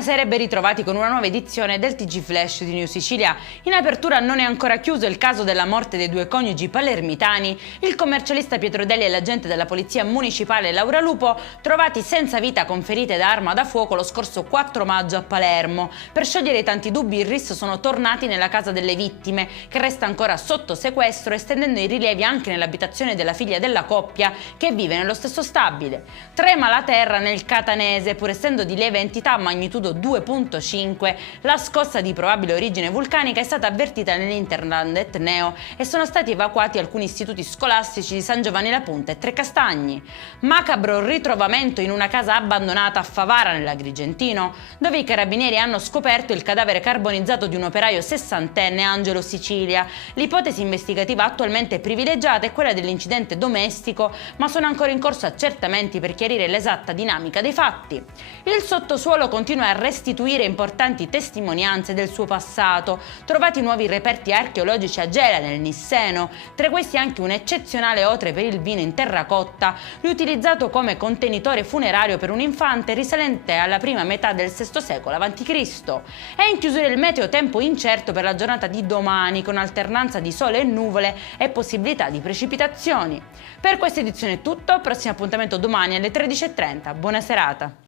Buonasera e ben ritrovati con una nuova edizione del TG Flash di New Sicilia. In apertura non è ancora chiuso il caso della morte dei due coniugi palermitani, il commercialista Pietro Deli e l'agente della polizia municipale Laura Lupo, trovati senza vita con ferite da arma da fuoco lo scorso 4 maggio a Palermo. Per sciogliere i tanti dubbi i RIS sono tornati nella casa delle vittime, che resta ancora sotto sequestro, estendendo i rilievi anche nell'abitazione della figlia della coppia che vive nello stesso stabile. Trema la terra nel Catanese, pur essendo di lieve entità magnitudo 2.5, la scossa di probabile origine vulcanica è stata avvertita nell'Interland Etneo e sono stati evacuati alcuni istituti scolastici di San Giovanni La Punta e Trecastagni. Macabro ritrovamento in una casa abbandonata a Favara nell'Agrigentino, dove i carabinieri hanno scoperto il cadavere carbonizzato di un operaio sessantenne, Angelo Sicilia. L'ipotesi investigativa attualmente privilegiata è quella dell'incidente domestico, ma sono ancora in corso accertamenti per chiarire l'esatta dinamica dei fatti. Il sottosuolo continua a restituire importanti testimonianze del suo passato, trovati nuovi reperti archeologici a Gela nel Nisseno, tra questi anche un eccezionale otre per il vino in terracotta, riutilizzato come contenitore funerario per un infante risalente alla prima metà del VI secolo a.C. È in chiusura il meteo, tempo incerto per la giornata di domani, con alternanza di sole e nuvole e possibilità di precipitazioni. Per questa edizione è tutto, prossimo appuntamento domani alle 13:30. Buona serata!